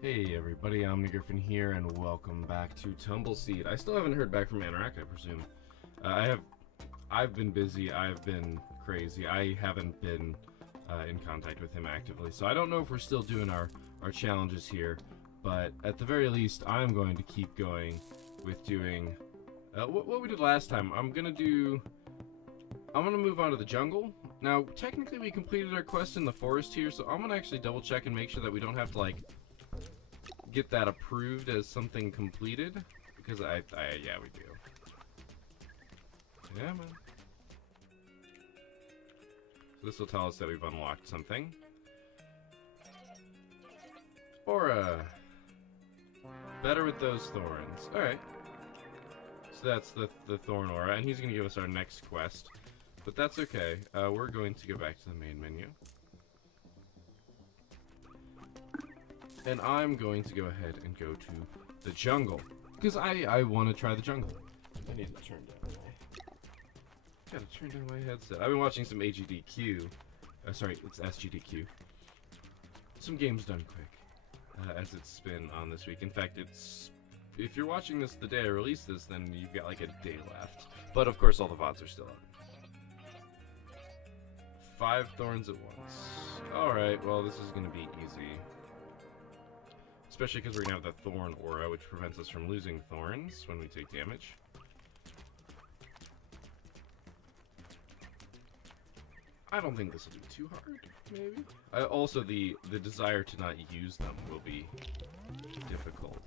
Hey everybody, Griffin here, and welcome back to TumbleSeed. I still haven't heard back from Anook, I presume. I've been busy, I've been crazy, I haven't been in contact with him actively, so I don't know if we're still doing our challenges here, but at the very least, I'm going to keep going with doing what we did last time. I'm gonna move on to the jungle. Now, technically we completed our quest in the forest here, so I'm gonna actually double check and make sure that we don't have to, like, get that approved as something completed, because yeah, we do. Yeah, man. So this will tell us that we've unlocked something. Aura. Better with those thorns. Alright. So that's the thorn aura, and he's going to give us our next quest. But that's okay. We're going to go back to the main menu. And I'm going to go ahead and go to the jungle, because I want to try the jungle. I need to turn down gotta turn down my headset. I've been watching some AGDQ. Sorry, it's SGDQ. Some games done quick, as it's been on this week. In fact, if you're watching this the day I release this, then you've got like a day left. But of course, all the VODs are still up. 5 thorns at once. Alright, well, this is going to be easy. Especially because we're going to have the thorn aura, which prevents us from losing thorns when we take damage. I don't think this will be too hard, maybe? Also, the desire to not use them will be difficult.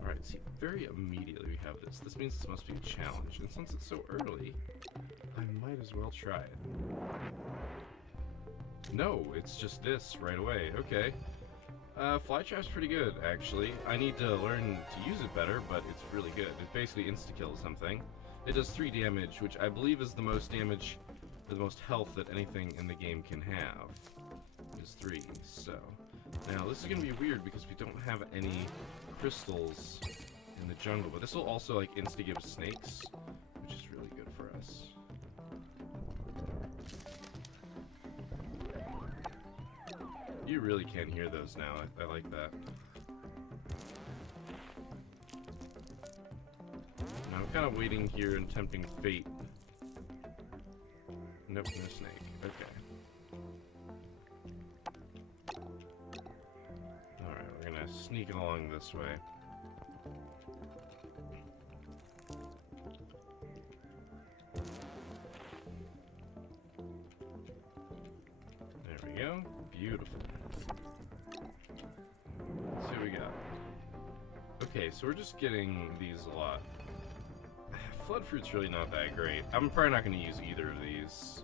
Alright, see, very immediately we have this. This means this must be a challenge, and since it's so early, I might as well try it. No, it's just this right away. Okay. Flytrap's pretty good, actually. I need to learn to use it better, but it's really good. It basically insta-kills something. It does 3 damage, which I believe is the most damage, or the most health that anything in the game can have. Is 3, so. Now, this is going to be weird because we don't have any crystals in the jungle, but this will also, like, insta-give snakes, which is really good for us. You really can hear those now. I like that. Now I'm kind of waiting here and tempting fate. Nope, no snake. Okay. Alright, we're gonna sneak along this way. There we go. Beautiful. Let's see what we got. Okay, so we're just getting these a lot. Flood fruit's really not that great. I'm probably not going to use either of these.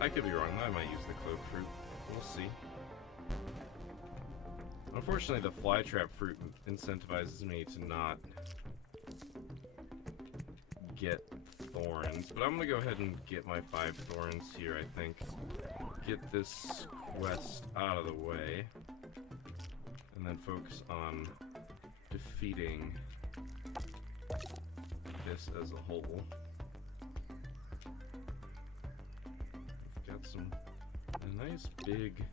I could be wrong, though. I might use the cloak fruit. We'll see. Unfortunately, the flytrap fruit incentivizes me to not get thorns, but I'm going to go ahead and get my 5 thorns here, I think. Get this quest out of the way, and then focus on defeating this as a whole. Got a nice big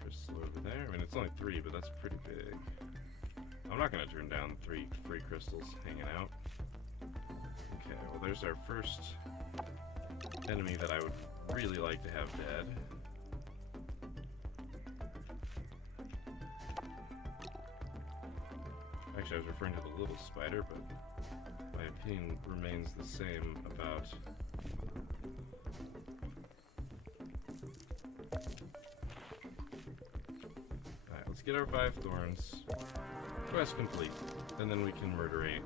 crystal over there. I mean, it's only 3, but that's pretty big. I'm not going to turn down 3 free crystals hanging out. Okay, well, there's our first enemy that I would really like to have dead. Actually, I was referring to the little spider, but my opinion remains the same about Alright, let's get our 5 thorns. Quest complete. And then we can murderate.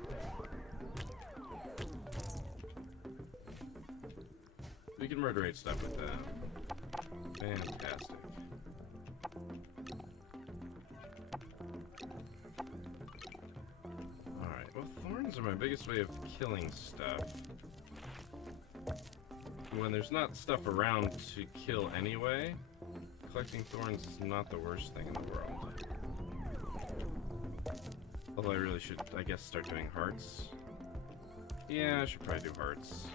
We can murderate stuff with that. Fantastic. Alright, well, thorns are my biggest way of killing stuff. When there's not stuff around to kill anyway, collecting thorns is not the worst thing in the world. Although I really should, I guess, start doing hearts. Yeah, I should probably do hearts.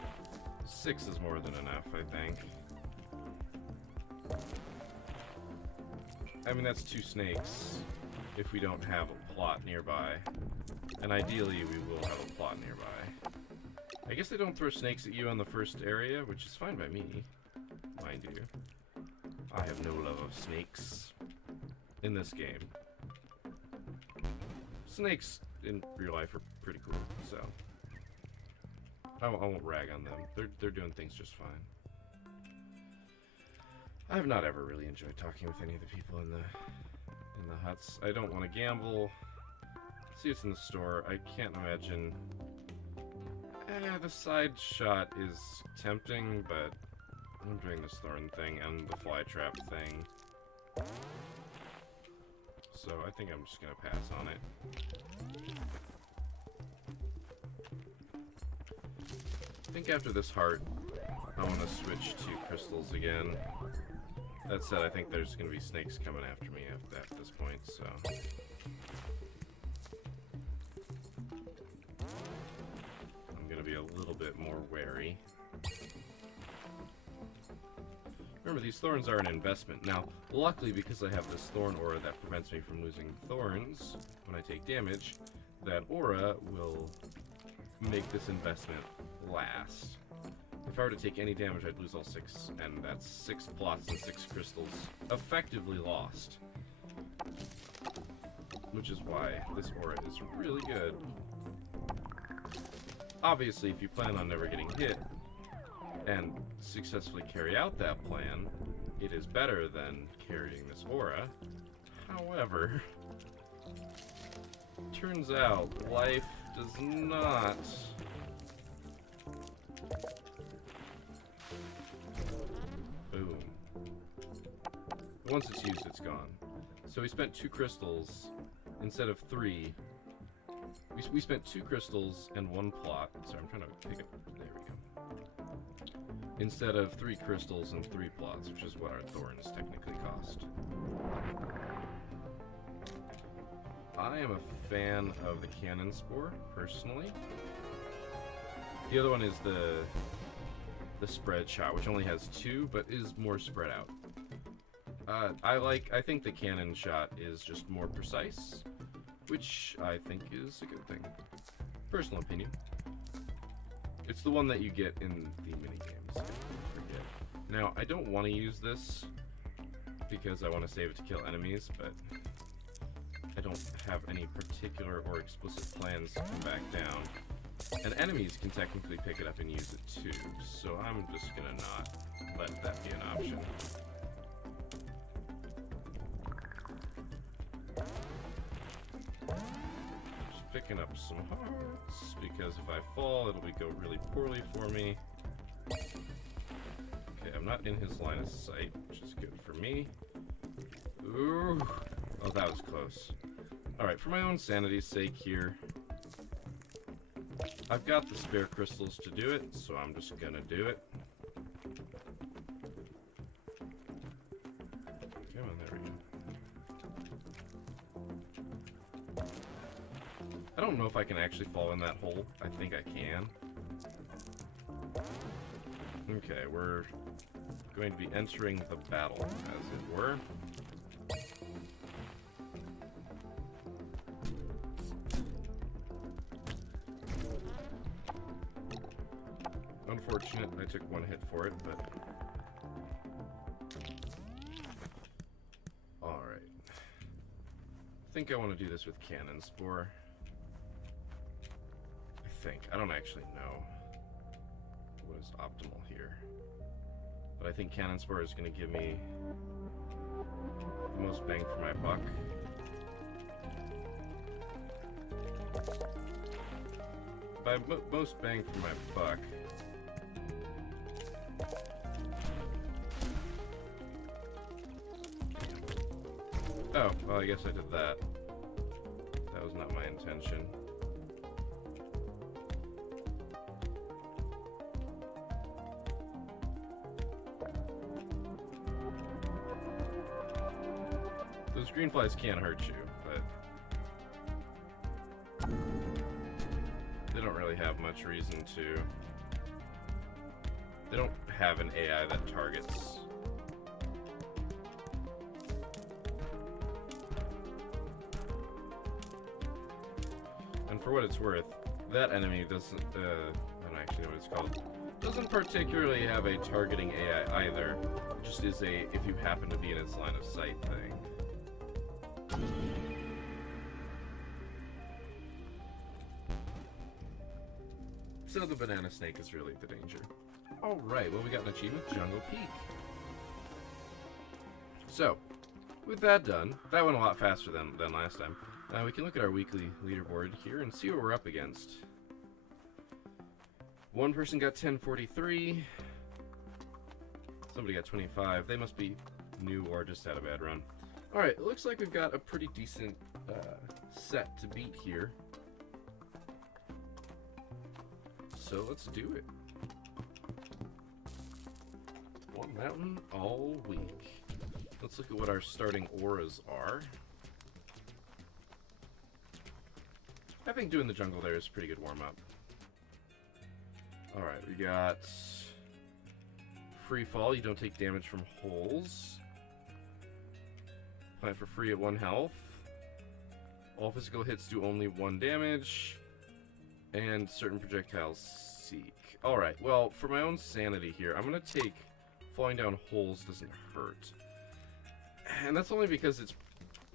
6 is more than enough, I think. I mean, that's 2 snakes. if we don't have a plot nearby. And ideally, we will have a plot nearby. I guess they don't throw snakes at you on the first area, which is fine by me, mind you. I have no love of snakes in this game. Snakes in real life are pretty cool, so I won't rag on them. They're doing things just fine. I have not ever really enjoyed talking with any of the people in the huts. I don't want to gamble. See, it's in the store. I can't imagine. The side shot is tempting, but I'm doing this thorn thing and the fly trap thing. So I think I'm just gonna pass on it. I think after this heart, I want to switch to crystals again. That said, I think there's gonna be snakes coming after me at this point, so. I'm gonna be a little bit more wary. Remember, these thorns are an investment. Now, luckily, because I have this thorn aura that prevents me from losing thorns when I take damage, that aura will make this investment last. If I were to take any damage, I'd lose all 6, and that's 6 plots and 6 crystals effectively lost. Which is why this aura is really good. Obviously, if you plan on never getting hit, and successfully carry out that plan, it is better than carrying this aura. However, turns out life does not boom. Once it's used, it's gone. So we spent 2 crystals instead of 3. We spent 2 crystals and 1 plot. Sorry, I'm trying to pick it. There we go. Instead of 3 crystals and 3 plots, which is what our thorns technically cost. I am a fan of the cannon spore, personally. The other one is the spread shot, which only has 2, but is more spread out. I think the cannon shot is just more precise, which I think is a good thing. Personal opinion. It's the one that you get in the minigames. Forget. Now, I don't want to use this because I want to save it to kill enemies, but I don't have any particular or explicit plans to come back down. And enemies can technically pick it up and use it too, so I'm just gonna not let that be an option. Just picking up some hearts, because if I fall, it'll go really poorly for me. Okay, I'm not in his line of sight, which is good for me. Ooh. Oh, that was close. Alright, for my own sanity's sake here, I've got the spare crystals to do it, so I'm just gonna do it. Come on, there we go. I don't know if I can actually fall in that hole. I think I can. Okay, we're going to be entering the battle, as it were. Unfortunate, I took 1 hit for it, but... Alright. I think I want to do this with Cannon Spore. I think. I don't actually know what is optimal here. But I think Cannon Spore is going to give me the most bang for my buck. By most bang for my buck, oh, well, I guess I did that. That was not my intention. Those green flies can't hurt you, but they don't really have much reason to. They don't have an AI that targets. And for what it's worth, that enemy doesn't, I don't actually know what it's called, doesn't particularly have a targeting AI either. It just is a, if you happen to be in its line of sight thing. So the banana snake is really the danger. Alright, well we got an achievement, Jungle Peak. So, with that done, that went a lot faster than last time. We can look at our weekly leaderboard here and see what we're up against. One person got 1043. Somebody got 25. They must be new or just had a bad run. Alright, it looks like we've got a pretty decent set to beat here. So let's do it. One mountain all week. Let's look at what our starting auras are. I think doing the jungle there is a pretty good warm-up. Alright, we got Freefall, you don't take damage from holes. Plant for free at 1 health. All physical hits do only 1 damage. And certain projectiles seek. Alright, well, for my own sanity here, I'm going to take falling down holes doesn't hurt. And that's only because it's,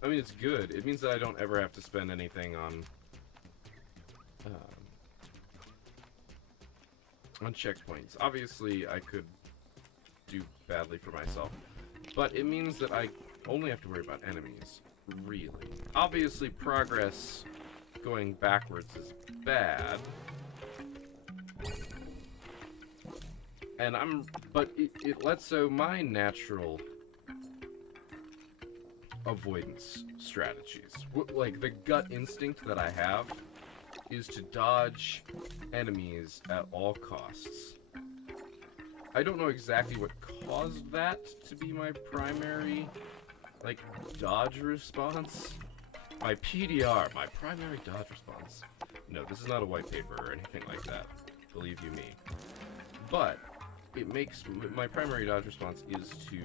I mean, it's good. It means that I don't ever have to spend anything on checkpoints. Obviously, I could do badly for myself, but it means that I only have to worry about enemies, really. Obviously, progress going backwards is bad, and but it lets so my natural avoidance strategies, like the gut instinct that I have, is to dodge enemies at all costs. I don't know exactly what caused that to be my primary, like, dodge response. My PDR, my primary dodge response. No, this is not a white paper or anything like that, believe you me. But it makes, my primary dodge response is to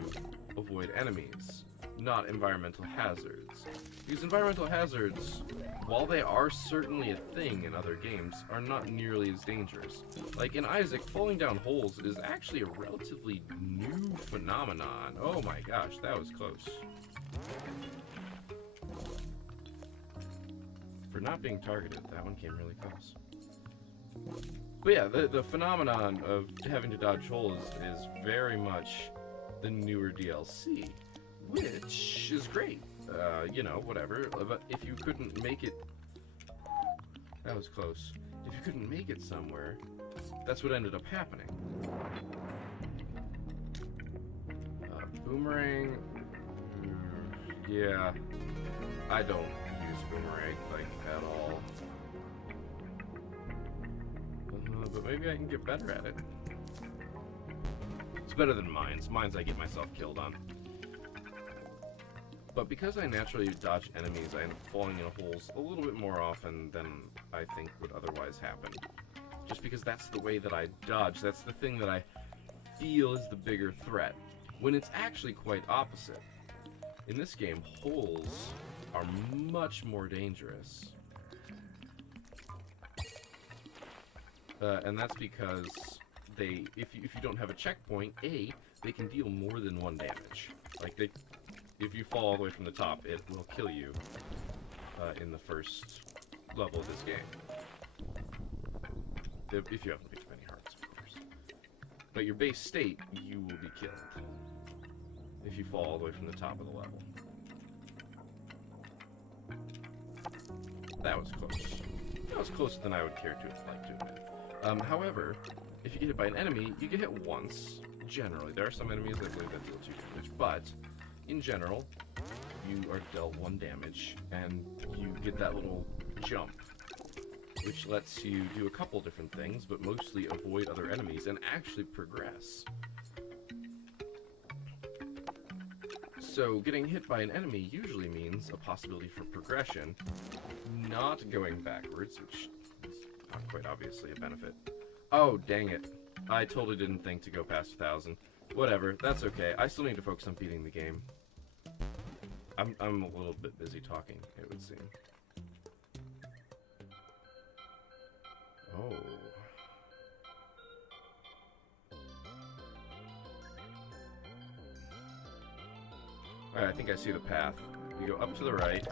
avoid enemies, not environmental hazards. Because environmental hazards, while they are certainly a thing in other games, are not nearly as dangerous. Like in Isaac, falling down holes is actually a relatively new phenomenon. Oh my gosh, that was close. For not being targeted, that one came really close. But yeah, the phenomenon of having to dodge holes is very much the newer DLC, which is great. You know, whatever. But if you couldn't make it... That was close. If you couldn't make it somewhere, that's what ended up happening. Boomerang... Yeah. I don't use boomerang, like, at all. But maybe I can get better at it. It's better than mines. Mines I get myself killed on. But because I naturally dodge enemies, I end up falling in holes a little bit more often than I think would otherwise happen. Just because that's the way that I dodge. That's the thing that I feel is the bigger threat, when it's actually quite opposite. In this game, holes are much more dangerous. And that's because they, if you don't have a checkpoint, they can deal more than 1 damage. Like, if you fall all the way from the top, it will kill you in the first level of this game. If you haven't reached many hearts, of course. But your base state, you will be killed if you fall all the way from the top of the level. That was close. That was closer than I would care to like to admit. However, if you get hit by an enemy, you get hit once, generally. There are some enemies that believe that deal 2 damage, but in general, you are dealt 1 damage, and you get that little jump, which lets you do a couple different things, but mostly avoid other enemies and actually progress. So getting hit by an enemy usually means a possibility for progression, not going backwards, which is not quite obviously a benefit. Oh, dang it. I totally didn't think to go past 1,000. Whatever, that's okay. I still need to focus on beating the game. I'm a little bit busy talking, it would seem. Oh. Alright, I think I see the path. We go up to the right.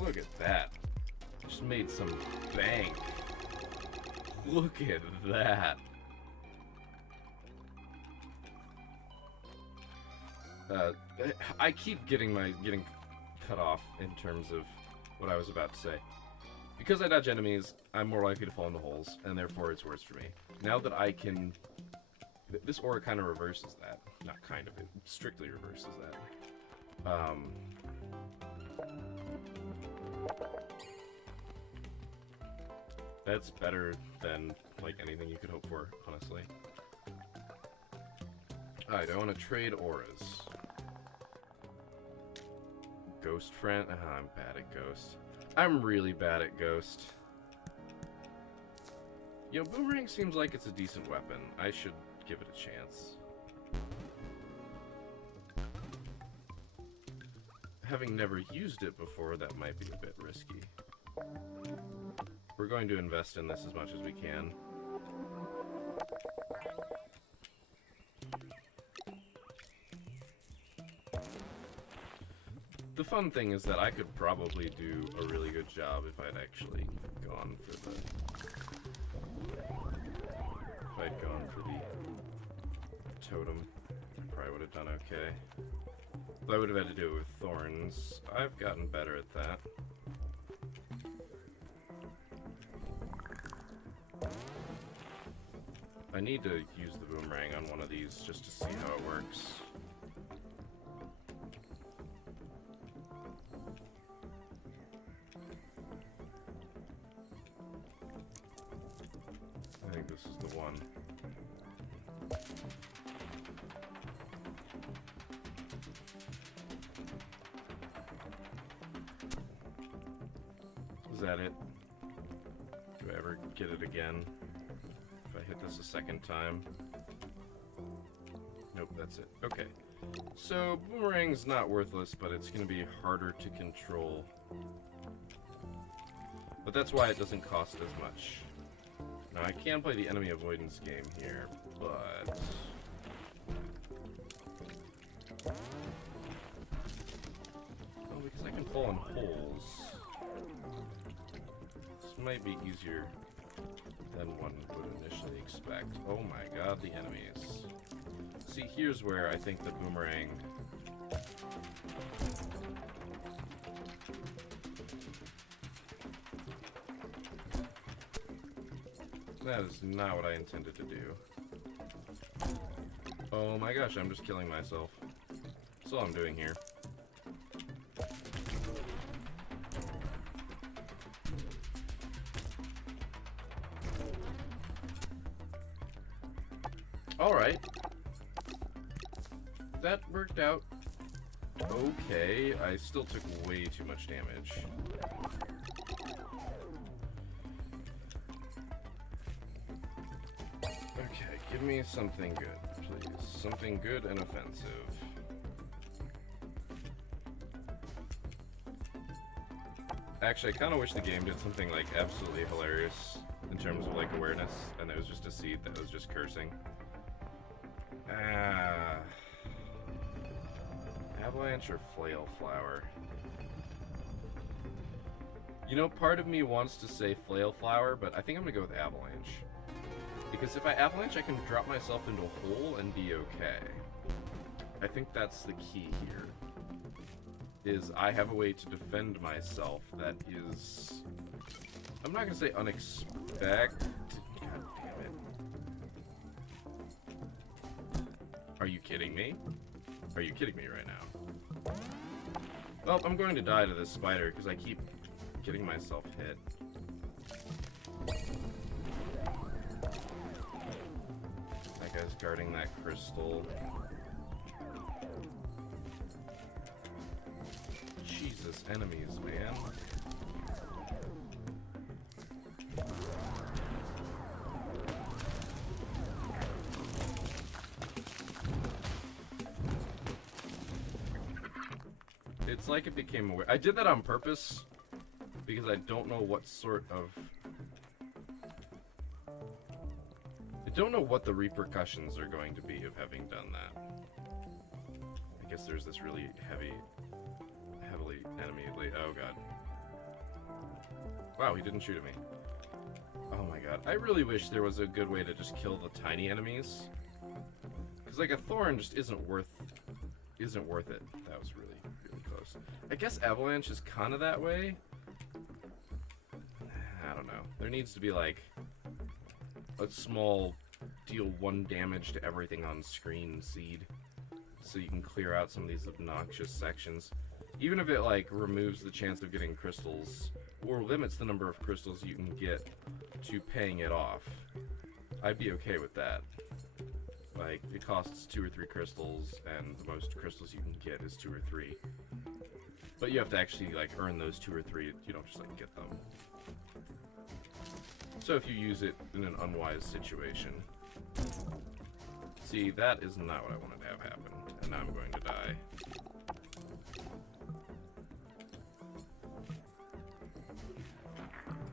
Look at that. Just made some bank. Look at that. I keep getting cut off in terms of what I was about to say. Because I dodge enemies, I'm more likely to fall into holes, and therefore it's worse for me. Now that I can... This aura kind of reverses that. Not kind of, it strictly reverses that. That's better than, like, anything you could hope for, honestly. Alright, I want to trade auras. Ghost friend? I'm bad at Ghost. I'm really bad at Ghost. You know, Boomerang seems like it's a decent weapon. I should give it a chance. Having never used it before, that might be a bit risky. We're going to invest in this as much as we can. The fun thing is that I could probably do a really good job if I'd actually gone for the... If I'd gone for the totem, I probably would have done okay. But I would have had to do it with thorns. I've gotten better at that. I need to use the boomerang on one of these just to see how it works. I think this is the one. Is that it? Do I ever get it again? If I hit this a second time? Nope, that's it. Okay. So, boomerang's not worthless, but it's going to be harder to control. But that's why it doesn't cost as much. Now, I can play the enemy avoidance game here, but... Oh, because I can fall in holes. This might be easier than one would initially expect. Oh my god, the enemies. See, here's where I think the boomerang... That is not what I intended to do. Oh my gosh, I'm just killing myself. That's all I'm doing here. Alright. That worked out okay. I still took way too much damage. Okay, give me something good, please. Something good and offensive. Actually, I kind of wish the game did something, like, absolutely hilarious in terms of, like, awareness, and it was just a seed that was just cursing. Avalanche or flail flower? You know, part of me wants to say flail flower, but I think I'm gonna go with avalanche. Because if I avalanche, I can drop myself into a hole and be okay. I think that's the key here. Is I have a way to defend myself that is... I'm not gonna say unexpected. God damn it. Are you kidding me? Are you kidding me right now? Well, I'm going to die to this spider because I keep getting myself hit. That guy's guarding that crystal. Jesus, enemies, man. It's like it became aware. I did that on purpose because I don't know what sort of... I don't know what the repercussions are going to be of having done that. I guess there's this really heavily enemy. Oh god. Wow, he didn't shoot at me. Oh my god. I really wish there was a good way to just kill the tiny enemies. Because like a thorn just isn't worth it. That was really, really close. I guess avalanche is kind of that way. I don't know. There needs to be like a small deal 1 damage to everything on screen seed, so you can clear out some of these obnoxious sections. Even if it like removes the chance of getting crystals or limits the number of crystals you can get to paying it off, I'd be okay with that. Like, it costs 2 or 3 crystals, and the most crystals you can get is 2 or 3. But you have to actually, like, earn those 2 or 3. You don't just, like, get them. So if you use it in an unwise situation... See, that is not what I wanted to have happen. And now I'm going to die.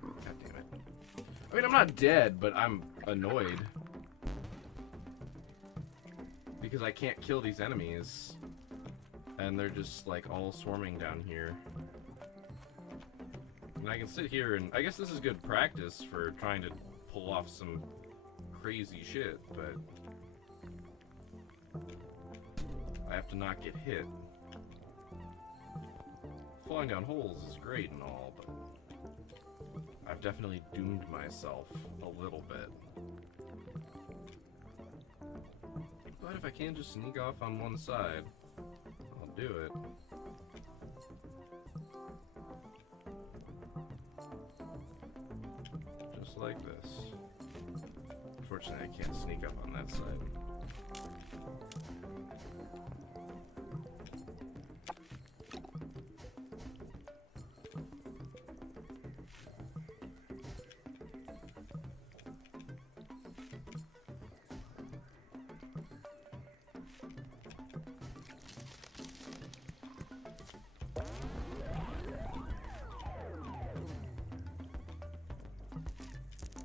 God damn it. I mean, I'm not dead, but I'm annoyed. Because I can't kill these enemies. And they're just, like, all swarming down here. And I can sit here and... I guess this is good practice for trying to pull off some crazy shit, but... I have to not get hit. Falling down holes is great and all, but... I've definitely doomed myself a little bit. But if I can just sneak off on one side, I'll do it. Just like this. Unfortunately, I can't sneak up on that side.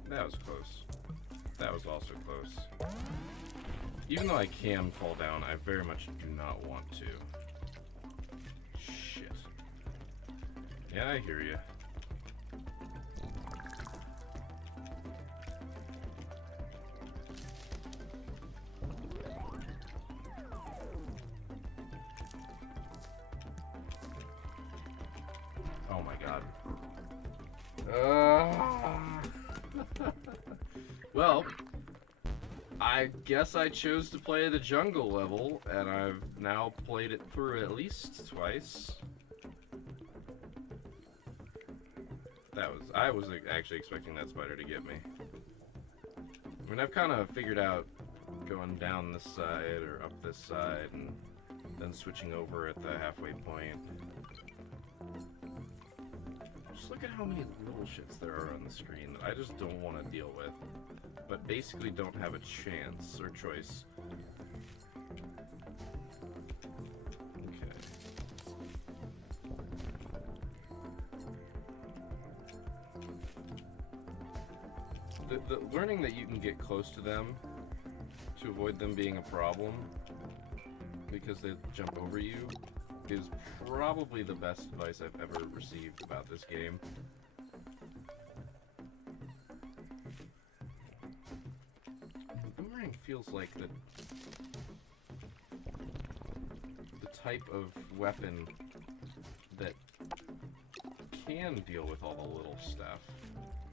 That was close. That was also close. Even though I can fall down, I very much do not want to. Shit. Yeah, I hear you. Oh my god. Well, I guess I chose to play the jungle level, and I've now played it through at least twice. I was actually expecting that spider to get me. I mean, I've kind of figured out going down this side or up this side, and then switching over at the halfway point. Just look at how many little shits there are on the screen that I just don't want to deal with, but basically don't have a chance or choice. Okay. The learning that you can get close to them to avoid them being a problem because they jump over you is probably the best advice I've ever received about this game. Boomerang feels like the type of weapon that can deal with all the little stuff.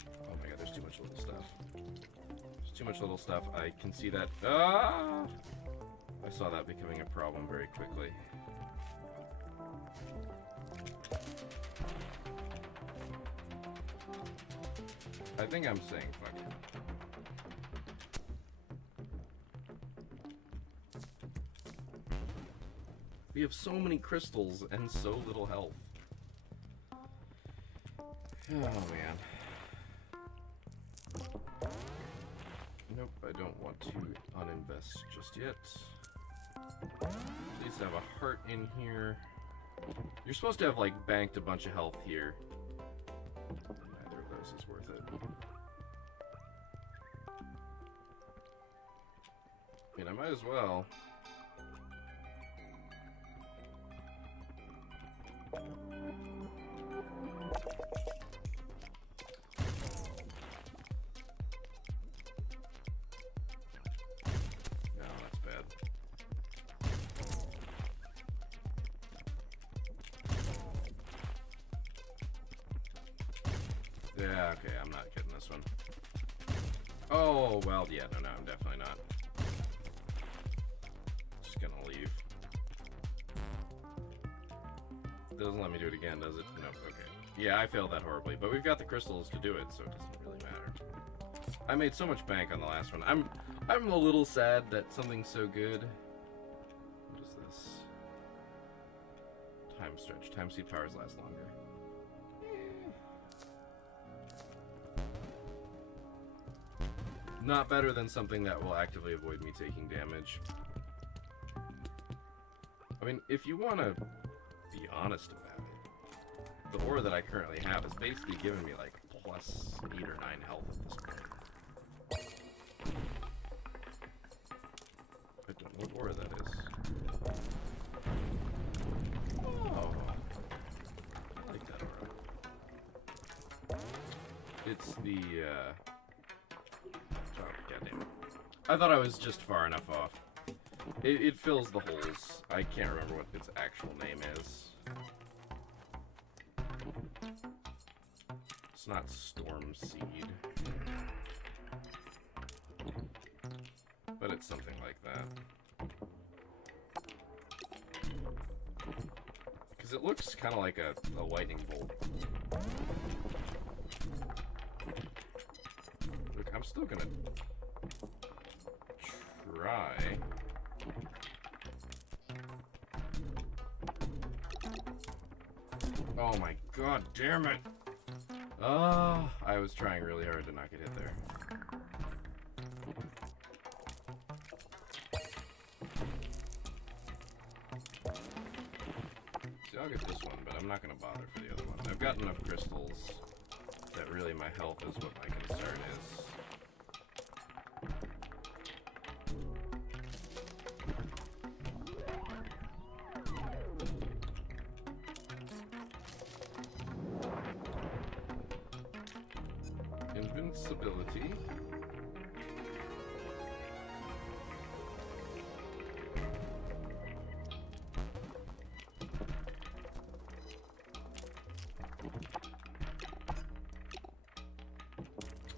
Oh my god, there's too much little stuff. There's too much little stuff. I can see that. Ah! I saw that becoming a problem very quickly. I think I'm saying fuck it. We have so many crystals and so little health. Oh, man. Nope, I don't want to uninvest just yet. Please have a heart in here. You're supposed to have, like, banked a bunch of health here. Neither of those is worth it. I mean, I might as well. Yeah, okay, I'm not getting this one. Oh, well, yeah, no, I'm definitely not. Just gonna leave. Doesn't let me do it again, does it? Nope, okay. Yeah, I failed that horribly, but we've got the crystals to do it, so it doesn't really matter. I made so much bank on the last one. I'm a little sad that something so good... What is this? Time stretch. TumbleSeed powers last longer. Not better than something that will actively avoid me taking damage. I mean, if you want to be honest about it, the aura that I currently have is basically giving me like plus 8 or 9 health at this point. I don't know what aura that is. Oh, I like that aura. It's the, goddamn it. I thought I was just far enough off. It fills the holes. I can't remember what its actual name is. It's not TumbleSeed. But it's something like that. Because it looks kind of like a lightning bolt. Look, I'm still gonna try. Oh my god damn it! Oh, I was trying really hard to not get hit there. See, I'll get this one, but I'm not gonna bother for the other one. I've got enough crystals that really my health is what my concern is. Invincibility.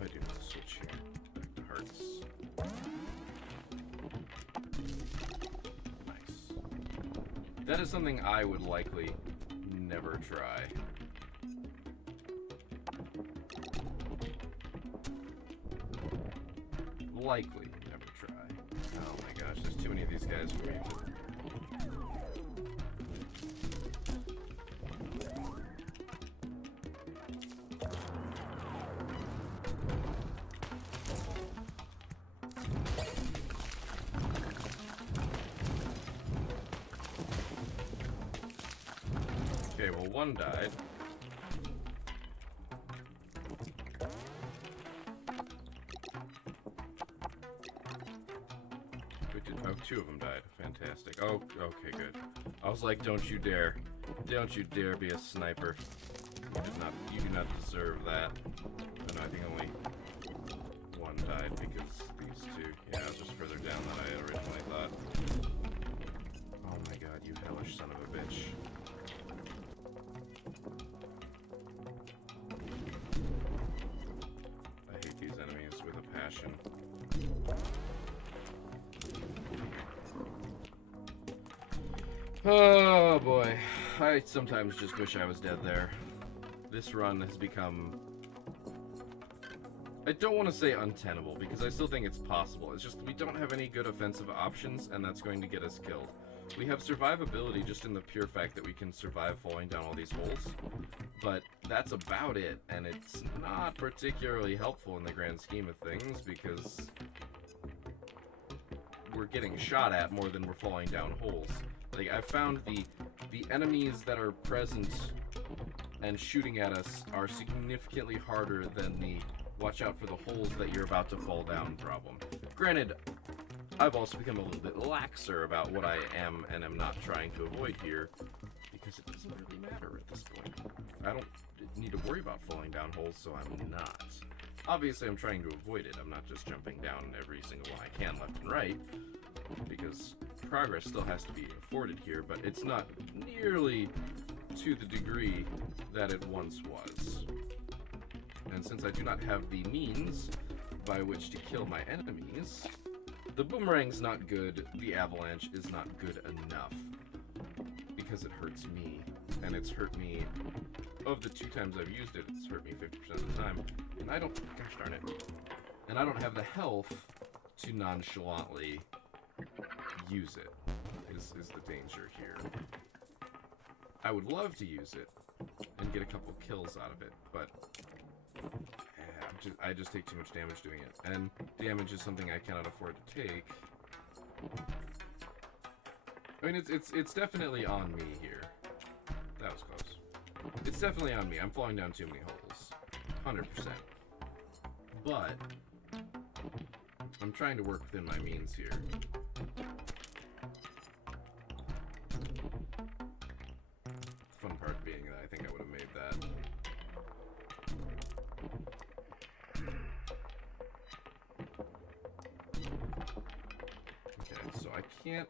I do not switch here. Back to hearts. Nice. That is something I would likely never try. Likely never try. Oh my gosh, there's too many of these guys for me to... Okay, well, one died. Oh, 2 of them died. Fantastic. Oh, okay, good. I was like, don't you dare. Don't you dare be a sniper. You do not deserve that. But no, I think only 1 died because these 2, yeah, just further down than I originally thought. Oh my god, you hellish son of a bitch. I hate these enemies with a passion. Oh boy, I sometimes just wish I was dead there. This run has become... I don't want to say untenable, because I still think it's possible. It's just we don't have any good offensive options, and that's going to get us killed. We have survivability just in the pure fact that we can survive falling down all these holes, but that's about it, and it's not particularly helpful in the grand scheme of things because we're getting shot at more than we're falling down holes. Like, I've found the enemies that are present and shooting at us are significantly harder than the watch out for the holes that you're about to fall down problem. Granted, I've also become a little bit laxer about what I am and am not trying to avoid here, because it doesn't really matter at this point. I don't need to worry about falling down holes, so I'm not. Obviously, I'm trying to avoid it. I'm not just jumping down every single one I can left and right, because progress still has to be afforded here, but it's not nearly to the degree that it once was. And since I do not have the means by which to kill my enemies, the boomerang's not good, the avalanche is not good enough, because it hurts me, and it's hurt me, of the 2 times I've used it, it's hurt me 50% of the time, and I don't, gosh darn it, and I don't have the health to nonchalantly use it, is the danger here. I would love to use it, and get a couple kills out of it, but I just take too much damage doing it, and damage is something I cannot afford to take. I mean, it's definitely on me here. That was close. It's definitely on me. I'm falling down too many holes. 100%. But I'm trying to work within my means here. The fun part being that I think I would have made that. So I can't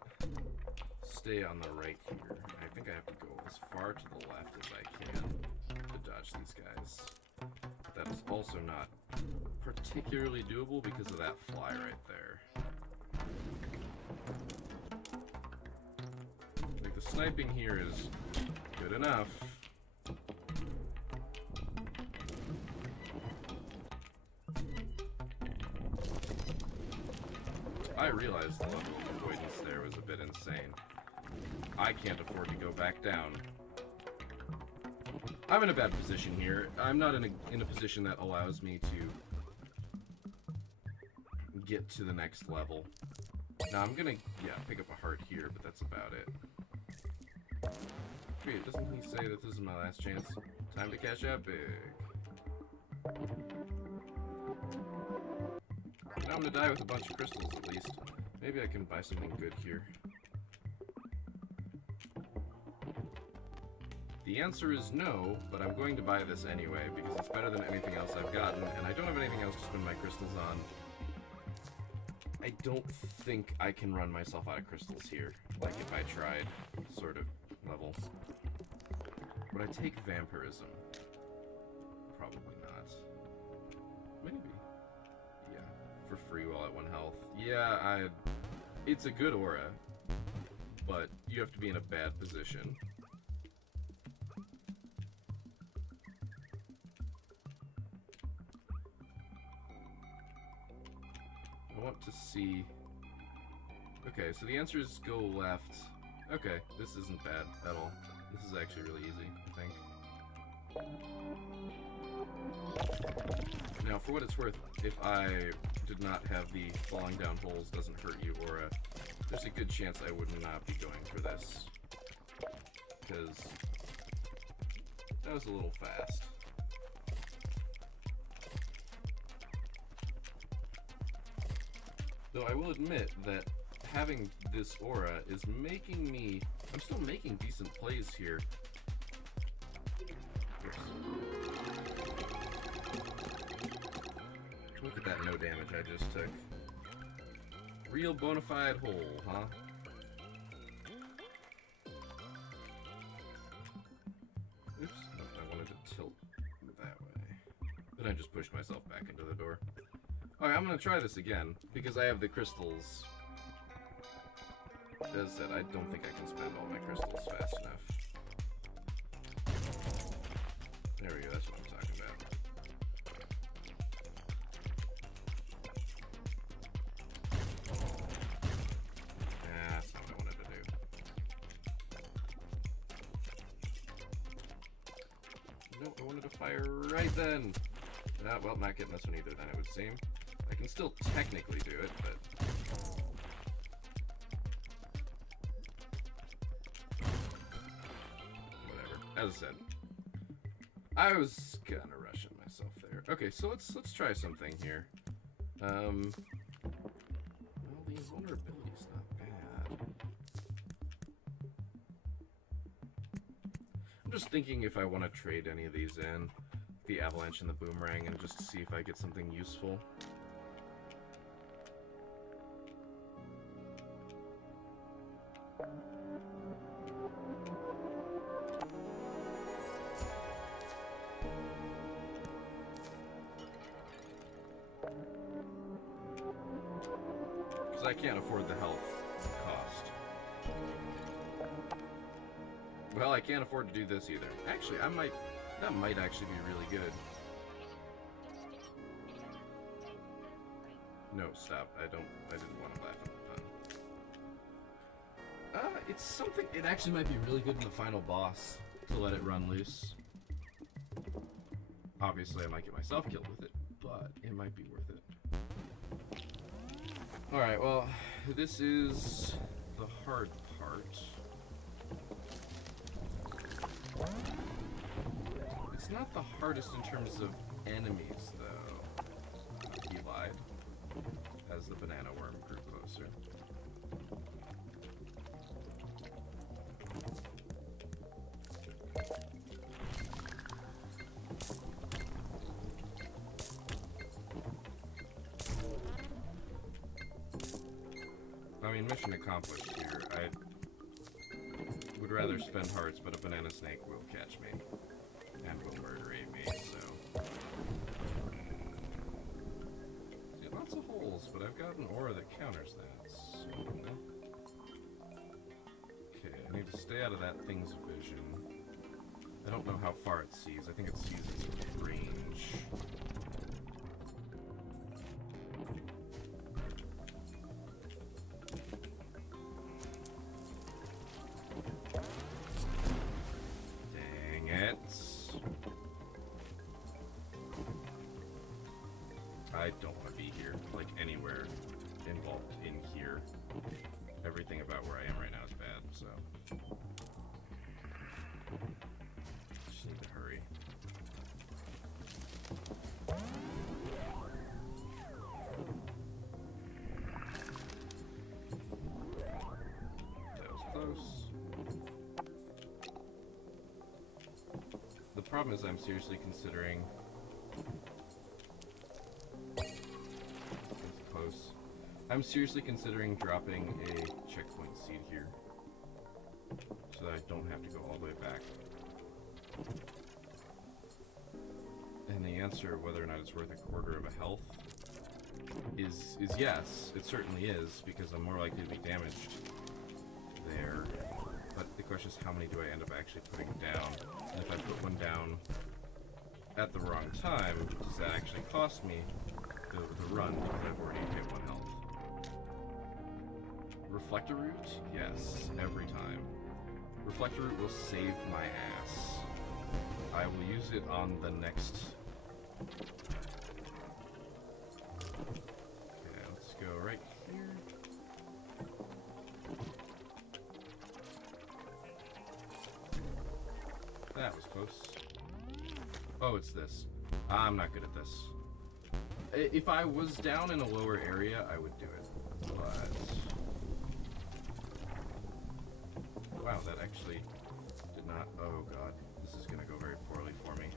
stay on the right here. I think I have to go as far to the left as I can to dodge these guys. That is also not particularly doable because of that fly right there. Like, the sniping here is good enough. I realized the level of avoidance there was a bit insane. I can't afford to go back down. I'm in a bad position here. I'm not in a position that allows me to get to the next level. Now I'm gonna, pick up a heart here, but that's about it. Wait, doesn't he say that this is my last chance? Time to cash out big. Now I'm gonna die with a bunch of crystals at least. Maybe I can buy something good here. The answer is no, but I'm going to buy this anyway because it's better than anything else I've gotten, and I don't have anything else to spend my crystals on. I don't think I can run myself out of crystals here, like if I tried, sort of, level. Would I take vampirism? Probably not. Maybe. Yeah, for free while at 1 health. Yeah, it's a good aura, but you have to be in a bad position. I want to see... Okay, so the answer is go left. Okay, this isn't bad at all. This is actually really easy, I think. Now, for what it's worth, if I did not have the falling down holes doesn't hurt you aura, there's a good chance I would not be going for this. Because that was a little fast. Though I will admit that having this aura is making me... I'm still making decent plays here. Oops. Look at that no damage I just took. Real bona fide hole, huh? Oops, I wanted to tilt that way. Then I just pushed myself back into the door. Alright, I'm gonna try this again, because I have the crystals. As I said, I don't think I can spend all my crystals fast enough. There we go, that's what I'm talking about. That's not what I wanted to do. wanted to fire right then. Well, not getting this one either then, it would seem. I can still technically do it, but... whatever. As I said, I was kind of rushing myself there. Okay, so let's try something here. Well, the invulnerability's not bad. I'm just thinking if I want to trade any of these in, the avalanche and the boomerang, and just to see if I get something useful. Because I can't afford the health cost. Well, I can't afford to do this either. Actually, that might actually be really good. No, stop. I didn't want to laugh at the pun. It's something, it actually might be really good in the final boss to let it run loose. Obviously, I might get myself killed with it, but it might be worth it. Alright, well, this is the hard part. It's not the hardest in terms of enemies, though. He lied, as the banana worm grew closer. I mean, mission accomplished here. I would rather spend hearts, but a banana snake will catch me. And will murderate me, so... See, lots of holes, but I've got an aura that counters that, so... Okay, I need to stay out of that thing's vision. I don't know how far it sees. I think it sees its range. I don't want to be here, like anywhere involved in here. Everything about where I am right now is bad, so. Just need to hurry. That was close. The problem is I'm seriously considering... I'm seriously considering dropping a checkpoint seed here, so that I don't have to go all the way back. And the answer, whether or not it's worth a quarter of a health, is yes. It certainly is, because I'm more likely to be damaged there. But the question is, how many do I end up actually putting down? And if I put one down at the wrong time, does that actually cost me the run, because I've already hit one health? Reflector root? Yes, every time. Reflector root will save my ass. I will use it on the next... Okay, let's go right here. That was close. Oh, it's this. I'm not good at this. If I was down in a lower area, I would do it. But... wow, that actually did not... oh god, this is going to go very poorly for me.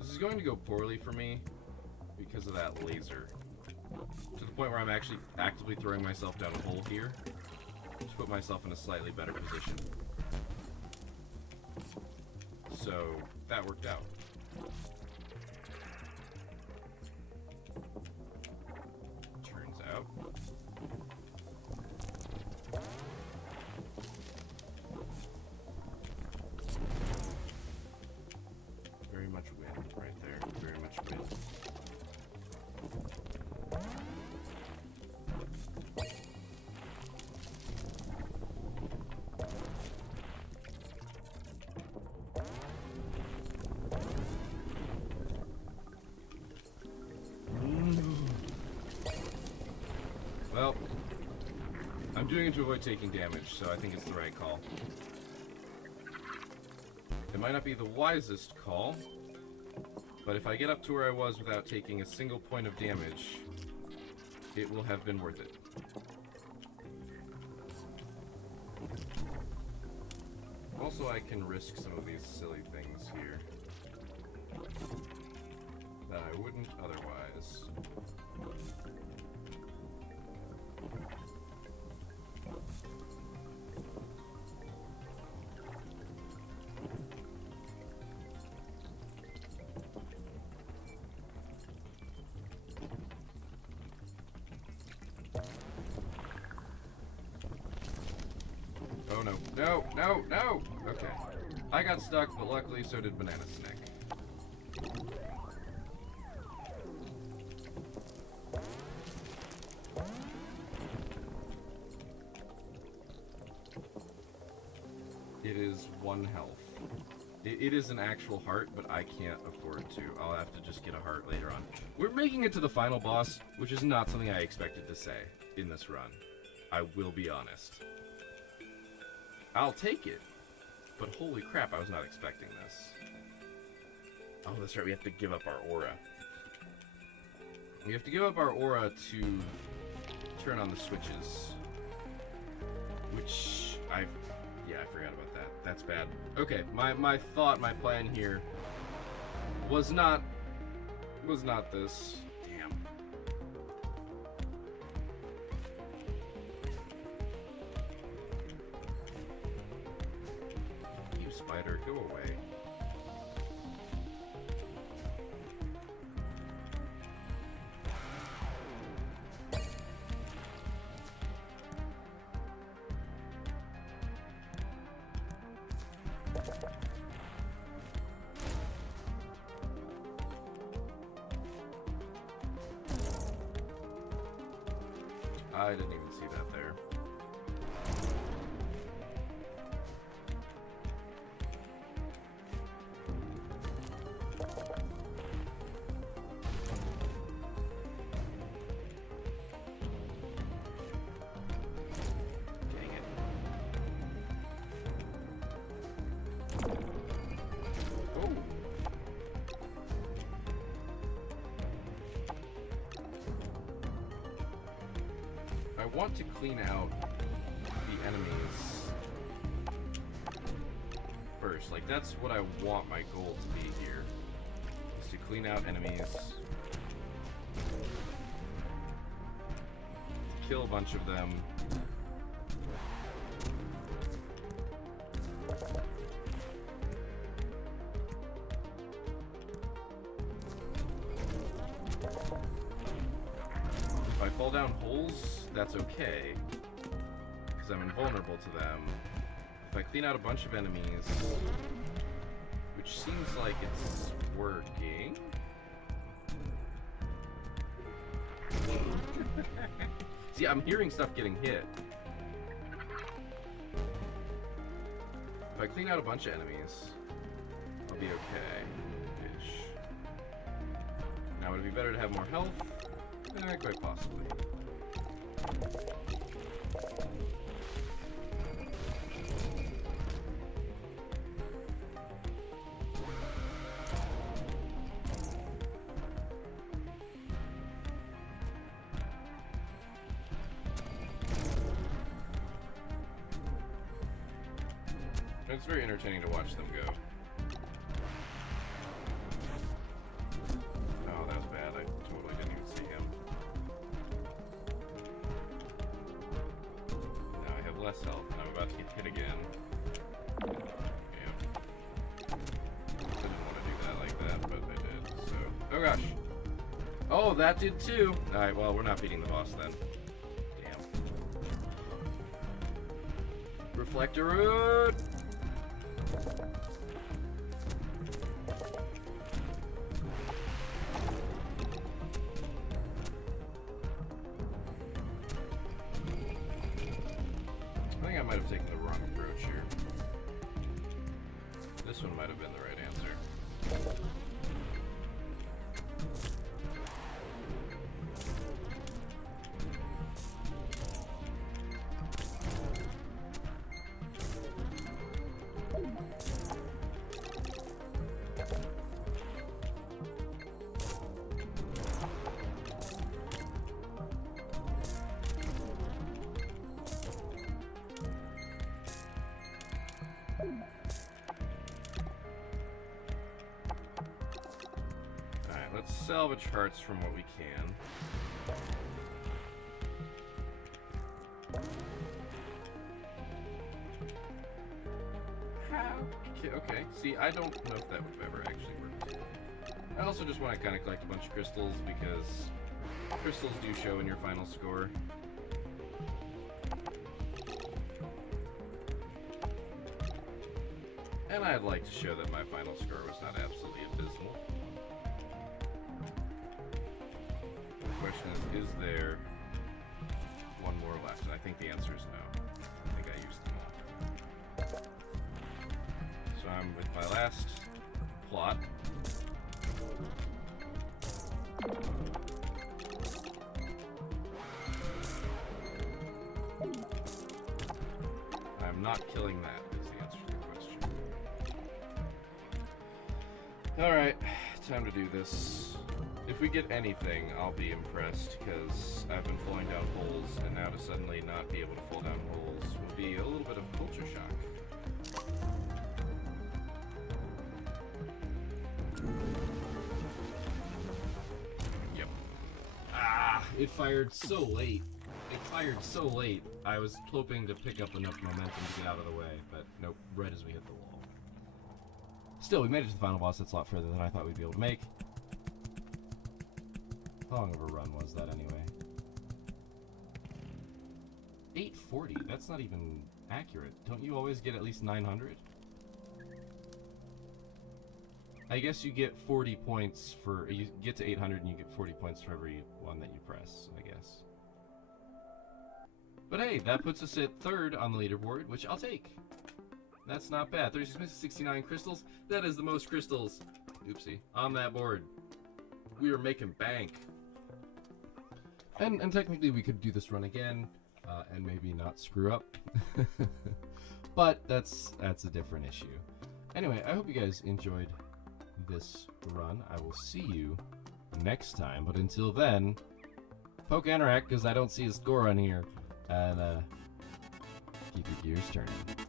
This is going to go poorly for me because of that laser. To the point where I'm actually actively throwing myself down a hole here to put myself in a slightly better position. So, that worked out. Turns out. Very much wind right there. Very much wind. Well, I'm doing it to avoid taking damage, so I think it's the right call. It might not be the wisest call, but if I get up to where I was without taking a single point of damage, it will have been worth it. Also, I can risk some of these silly things here that I wouldn't otherwise. Oh no. No, no, no! Okay. I got stuck, but luckily so did Banana Snake. It is 1 health. It is an actual heart, but I can't afford to. I'll have to just get a heart later on. We're making it to the final boss, which is not something I expected to say in this run. I will be honest. I'll take it, but holy crap, I was not expecting this. Oh, that's right, we have to give up our aura. We have to give up our aura to turn on the switches. Which, yeah, I forgot about that. That's bad. Okay, my plan here was not this. Damn. You spider, go away. I didn't even see that there. Dang it. Oh. I want to clean out the enemies first. Like, that's what I want my goal to be here. Is to clean out enemies. Kill a bunch of them. If I fall down holes, that's okay, because I'm invulnerable to them. If I clean out a bunch of enemies, which seems like it's working. See, I'm hearing stuff getting hit. If I clean out a bunch of enemies, I'll be okay-ish. Now, would it be better to have more health? Quite possibly. It's very entertaining to watch them go. Oh, that was bad. I totally didn't even see him. Now I have less health, and I'm about to get hit again. Yeah. I didn't want to do that like that, but I did, so... Oh gosh! Oh, that did too! Alright, well, we're not beating the boss then. Damn. Reflector root! I think I might have taken the wrong approach here. This one might have been the right answer. salvage hearts from what we can. Okay, see, I don't know if that would have ever actually worked. I also just want to kind of collect a bunch of crystals because crystals do show in your final score. And I'd like to show that my final score was not absolutely abysmal. The question is there one more left? And I think the answer is no. I think I used them all. So I'm with my last plot. I'm not killing that, is the answer to your question. Alright, time to do this. If we get anything, I'll be impressed, because I've been falling down holes, and now to suddenly not be able to fall down holes will be a little bit of culture shock. Yep. Ah! It fired so late. It fired so late, I was hoping to pick up enough momentum to get out of the way, but nope, right as we hit the wall. Still, we made it to the final boss. That's a lot further than I thought we'd be able to make. How long of a run was that anyway? 840, that's not even accurate. Don't you always get at least 900? I guess you get 40 points for, you get to 800 and you get 40 points for every one that you press, I guess. But hey, that puts us at 3rd on the leaderboard, which I'll take. That's not bad. 36 minutes, 69 crystals. That is the most crystals, oopsie, on that board. We are making bank. And technically we could do this run again, and maybe not screw up. But that's a different issue. Anyway, I hope you guys enjoyed this run. I will see you next time. But until then, poke Anorak, because I don't see a score on here. And keep your gears turning.